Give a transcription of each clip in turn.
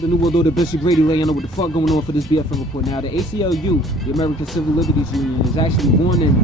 The New World Order, Bishop Grady laying out what the fuck going on for this BFN report. Now, the ACLU, the American Civil Liberties Union, is actually warning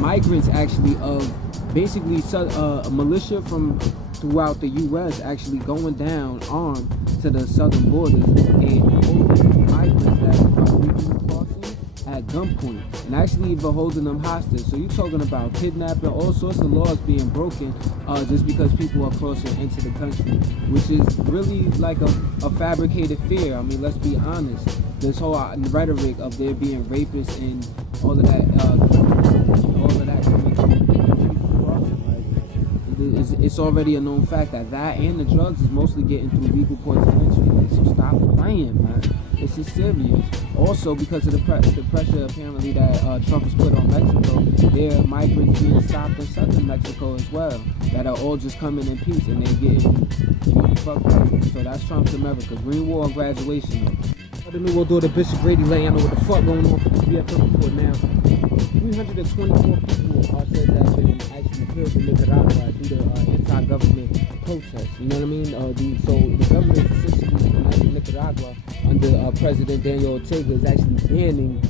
migrants actually of basically a militia from throughout the U.S. actually going down armed to the southern borders and holding migrants that are legally crossing at gunpoint and actually even holding them hostage. So you're talking about kidnapping, all sorts of laws being broken just because people are crossing into the country, which is really like a fabricated fear. I mean, let's be honest. This whole rhetoric of there being rapists and all of that, it's already a known fact that and the drugs is mostly getting through legal ports of entry. So stop playing, man. This is serious. Also, because of the pressure apparently that Trump has put on Mexico, there are migrants being stopped in southern Mexico as well that are all just coming in peace and they're getting fucked up. So that's Trump's America. Green Wall and graduation. The New World Order, Bishop Grady laying out what the fuck going on for this BFN report now. 324 people are said to have been actually killed in Nicaragua due to anti-government protests. You know what I mean? So the government essentially in Nicaragua under President Daniel Ortega is actually banning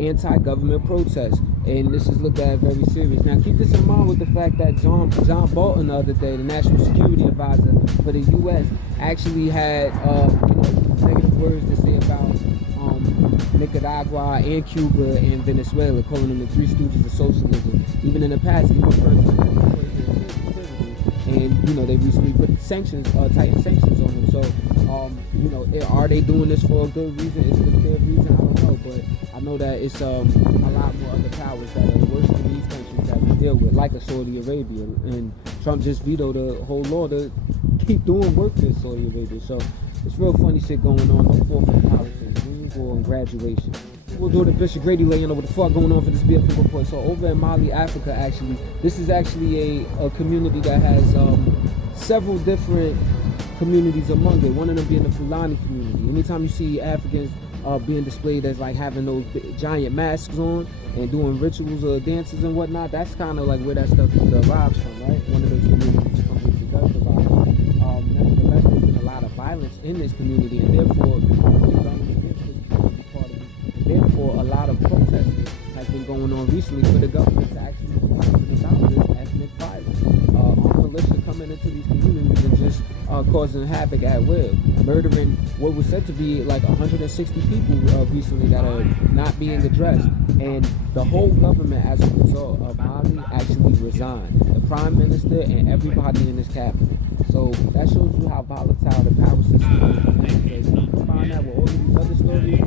anti-government protests, and this is looked at very serious. Now keep this in mind with the fact that John Bolton the other day, the National Security Advisor for the U.S., actually had negative words to say about Nicaragua and Cuba and Venezuela, calling them the three stooges of socialism. Even in the past, he referred to them and they recently put sanctions, tightened sanctions on them. So, are they doing this for a good reason? Is it a fair reason? I don't know, but I know that it's a lot more other powers that are worse than these countries that we deal with, like Saudi Arabia, and Trump just vetoed a whole law to keep doing work in Saudi Arabia. So it's real funny shit going on. No forfeit politics, green wall and graduation. We'll do the Bishop Grady laying over what the fuck going on for this BFN report. So over in Mali, Africa, actually, this is actually a community that has several different communities among it. One of them being the Fulani community. Anytime you see Africans being displayed as like having those giant masks on and doing rituals or dances and whatnot, that's kind of like where that stuff derives from, right? One of those communities from which it does derive from. Nevertheless, there's been a lot of violence in this community, and therefore, therefore, a lot of protesting has been going on recently for the government to actually do something about this ethnic violence. Armed militia coming into these communities and just causing havoc at will, murdering what was said to be like 160 people recently that are not being addressed. And the whole government, as a result of Mali, actually resigned. The prime minister and everybody in his cabinet. So that shows you how volatile the power system is. Because you find out with all of these other stories,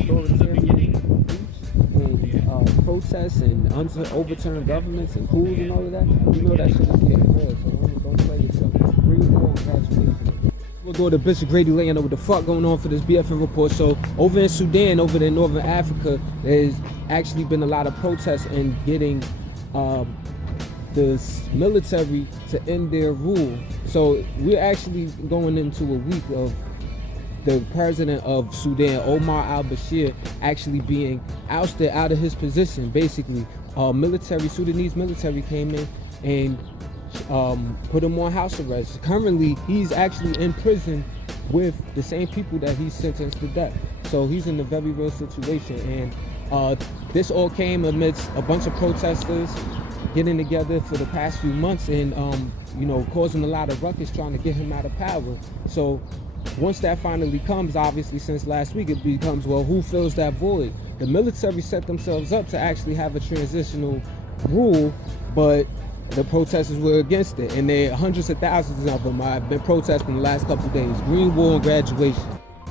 authoritarian and protests and overturned governments and coups and all of that, you know that shit is getting real. So don't play yourself. Green wall graduation. We'll go to Bishop Grady laying over what the fuck going on for this BFN report. So over in Sudan, over in Northern Africa, there's actually been a lot of protests and getting the military to end their rule. So we're actually going into a week of the president of Sudan, Omar al-Bashir, actually being ousted out of his position. Basically, Sudanese military came in and put him on house arrest. Currently, he's actually in prison with the same people that he's sentenced to death. So he's in a very real situation. And this all came amidst a bunch of protesters getting together for the past few months and causing a lot of ruckus trying to get him out of power. So once that finally comes, obviously since last week, it becomes, well, who fills that void? The military set themselves up to actually have a transitional rule, but the protesters were against it, and hundreds of thousands of them have been protesting the last couple of days. Green wall and graduation.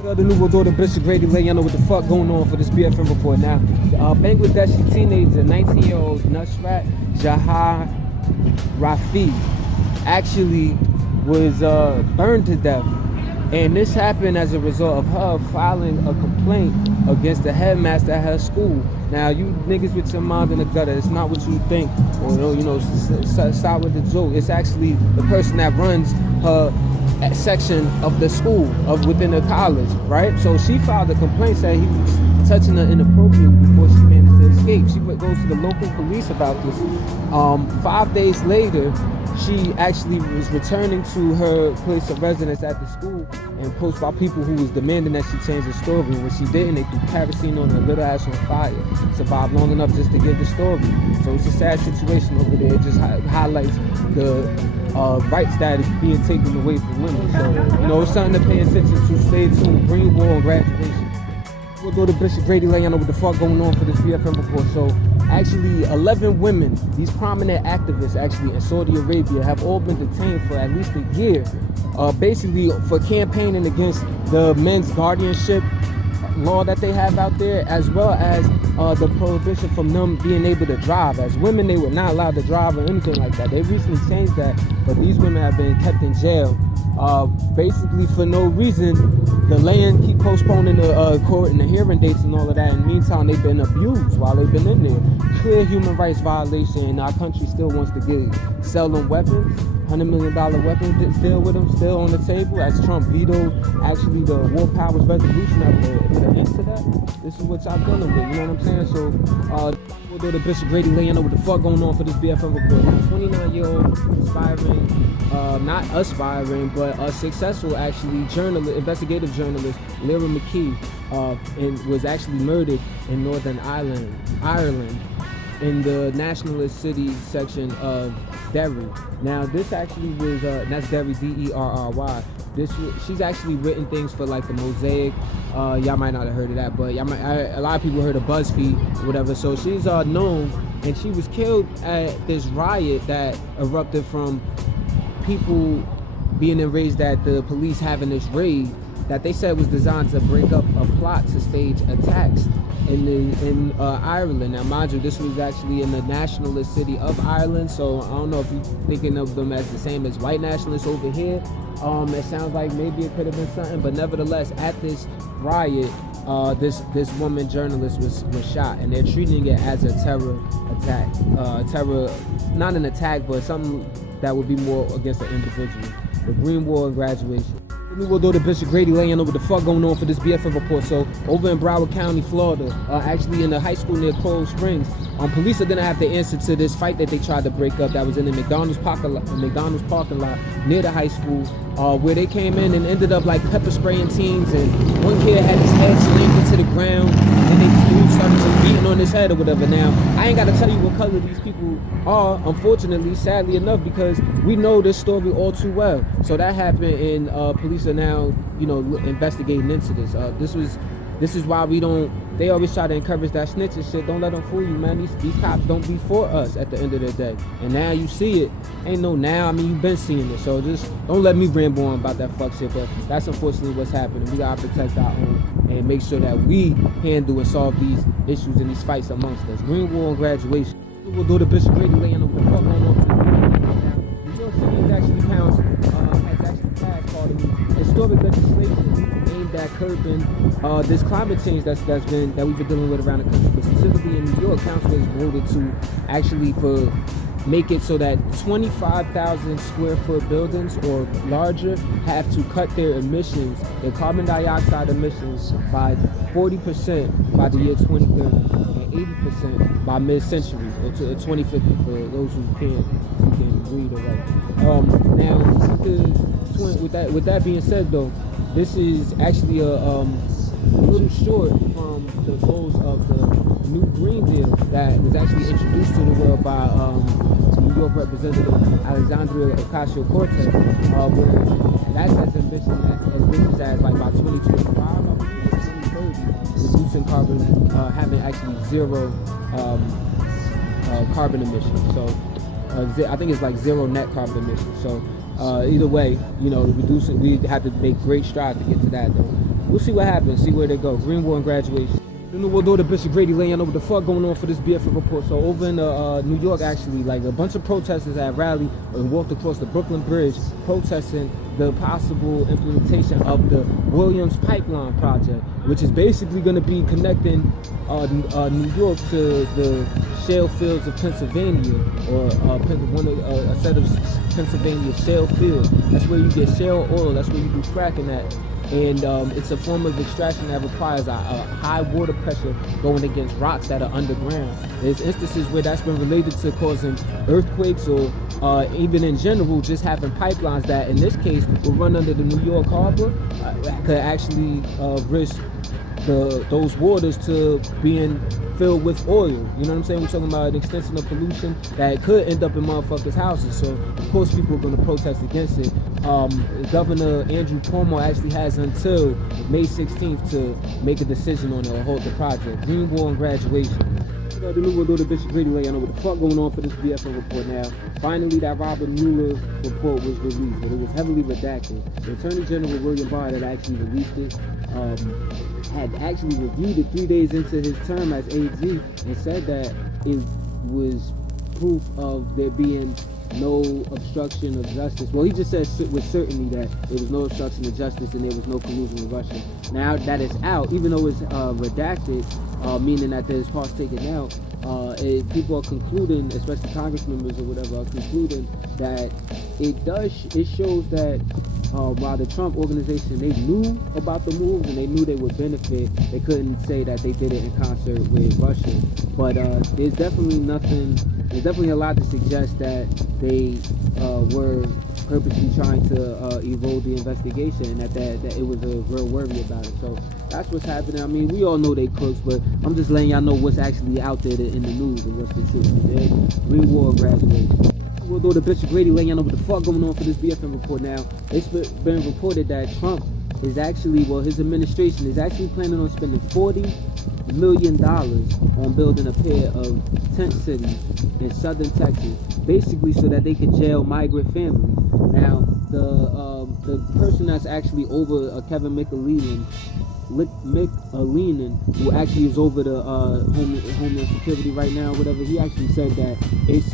The New World Order, Bishop Grady laying over what the fuck going on for this BFN report now. Bangladeshi teenager, 19-year-old Nusrat Jahar Rafi, actually was burned to death. And this happened as a result of her filing a complaint against the headmaster at her school. Now, you niggas with your mind in the gutter, it's not what you think. Or, start with the joke. It's actually the person that runs her section of the school, within the college, right? So she filed a complaint saying he was touching her inappropriately before she managed to escape. escaped. She goes to the local police about this. 5 days later, she actually was returning to her place of residence at the school and approached by people who was demanding that she change the story. And when she didn't, they threw kerosene on her, lit her ass on fire. Survived long enough just to give the story. So it's a sad situation over there. It just highlights the rights that is being taken away from women. So, it's something to pay attention to. Stay tuned. Green Wall and graduation. We'll go to Bishop Grady letting y'all know what the fuck going on for this BFN report. So, actually, 11 women, these prominent activists actually in Saudi Arabia, have all been detained for at least a year, basically for campaigning against the men's guardianship law that they have out there, as well as the prohibition from them being able to drive. As women, they were not allowed to drive or anything like that. They recently changed that, but these women have been kept in jail basically for no reason. The land keep postponing the court and the hearing dates and all of that. In the meantime, they've been abused while they've been in there. Clear human rights violation, and our country still wants to sell them weapons. $100 million weapons still with them, still on the table, as Trump vetoed actually the war powers resolution that would put an end to that. This is what y'all dealing with, you know what I'm saying? So we'll go to Bishop Grady laying over what the fuck going on for this BFN report. 29-year-old aspiring, not aspiring, but a successful actually journalist, investigative journalist, Lyra McKee, and was actually murdered in Northern Ireland, in the nationalist city section of Derry. Now this actually was that's Derry, Derry. She's actually written things for like the Mosaic. Y'all might not have heard of that, but a lot of people heard of BuzzFeed or whatever. So she's known, and she was killed at this riot that erupted from people being enraged that the police having this raid that they said was designed to break up a plot to stage attacks in Ireland. Now, mind you, this was actually in the nationalist city of Ireland, so I don't know if you're thinking of them as the same as white nationalists over here. It sounds like maybe it could have been something, but nevertheless, at this riot, this woman journalist was shot, and they're treating it as a terror attack. Not an attack, but something that would be more against an individual. The Green Wall and graduation. We will go to Bishop Grady laying over the fuck going on for this BFN report. So over in Broward County, Florida, actually in the high school near Coral Springs, police are gonna have to answer to this fight that they tried to break up that was in the McDonald's parking lot near the high school, where they came in and ended up like pepper spraying teens, and one kid had his head slammed into the ground, and they started beating on his head or whatever. Now, I ain't gotta tell you what color these people are, unfortunately, sadly enough, because we know this story all too well. So that happened, and police are now, investigating into this. This is why they always try to encourage that snitching shit. Don't let them fool you, man. These cops don't be for us at the end of the day. And now you see it. Ain't no now, you've been seeing it. So just don't let me ramble on about that fuck shit. But that's unfortunately what's happening. We gotta protect our own and make sure that we handle and solve these issues and these fights amongst us. Green Wall and graduation. We'll do the Bishop Grady laying over the fuck going on for this. New York City has actually passed part of historic legislation aimed at curbing this climate change that we've been dealing with around the country, but specifically in New York, council has voted to actually make it so that 25,000 square foot buildings or larger have to cut their emissions, their carbon dioxide emissions, by 40% by the year 2030 and 80% by mid-century or 2050 for those who can't read or write. Now, with that being said, though, this is actually a little short from the goals of the new Green Deal that was actually introduced to the world by New York Representative Alexandria Ocasio-Cortez, where that's as ambitious as like by 2025, I believe, 2030, reducing carbon, having actually zero carbon emissions. So I think it's like zero net carbon emissions. So either way, reducing, we have to make great strides to get to that, though. We'll see what happens, see where they go. Green Wall and graduation. We'll do the Bishop Grady laying over the fuck going on for this BFN report. So over in New York, actually, like a bunch of protesters have rallied and walked across the Brooklyn Bridge protesting the possible implementation of the Williams Pipeline project, which is basically going to be connecting New York to the shale fields of Pennsylvania, or a set of Pennsylvania shale fields. That's where you get shale oil. That's where you do fracking at. and it's a form of extraction that requires a high water pressure going against rocks that are underground. There's instances where that's been related to causing earthquakes, or even in general just having pipelines that in this case will run under the New York harbor, could actually risk those waters to being filled with oil. You know what I'm saying? We're talking about an extension of pollution that could end up in motherfuckers' houses. So of course people are going to protest against it. Governor Andrew Cuomo actually has until May 16th to make a decision on it or hold the project. Green Wall and graduation. The new one, the Bishop Grady Way. I know what the fuck going on for this BFN report now. Finally, that Robert Mueller report was released, but it was heavily redacted. The Attorney General William Barr that actually released it had actually reviewed it 3 days into his term as AG and said that it was proof of there being no obstruction of justice. Well, he just said with certainty that there was no obstruction of justice and there was no collusion with Russia. Now that it's out, even though it's redacted, meaning that there's parts taken out, people are concluding, especially Congress members or whatever, are concluding that it shows that while the Trump organization, they knew about the moves and they knew they would benefit, they couldn't say that they did it in concert with Russia. But there's definitely a lot to suggest that they were purposely trying to evade the investigation, and that it was a real worry about it. So that's what's happening. I mean, we all know they crooks, but I'm just letting y'all know what's actually out there in the news and what's the truth. Green Wall graduation. We'll go to Bishop Grady, letting y'all know what the fuck going on for this BFN report now. It's been reported that Trump is actually, well, his administration is actually planning on spending $40 million on building a pair of tent cities in southern Texas, basically so that they could jail migrant families. Now, the person that's actually over Kevin McAleenan, who actually is over the Homeland Security right now, whatever, he actually said that it's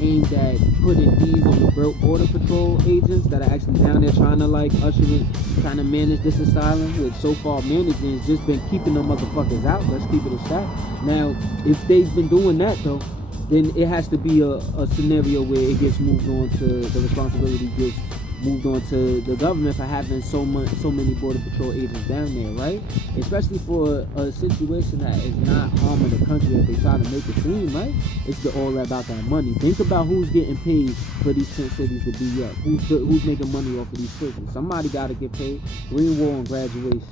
aimed at putting these on the Border Patrol agents that are actually down there trying to usher in, trying to manage this asylum, which so far managing has just been keeping them motherfuckers out. Let's keep it a shot. Now, if they've been doing that though, then it has to be a scenario where it gets moved on to, the responsibility gets moved on to the government for having so many Border Patrol agents down there, right? Especially for a situation that is not harming the country that they try to make it seem, right? It's all about that money. Think about who's getting paid for these tent cities to be up. Who's making money off of these prisons? Somebody got to get paid. Green Wall and graduation.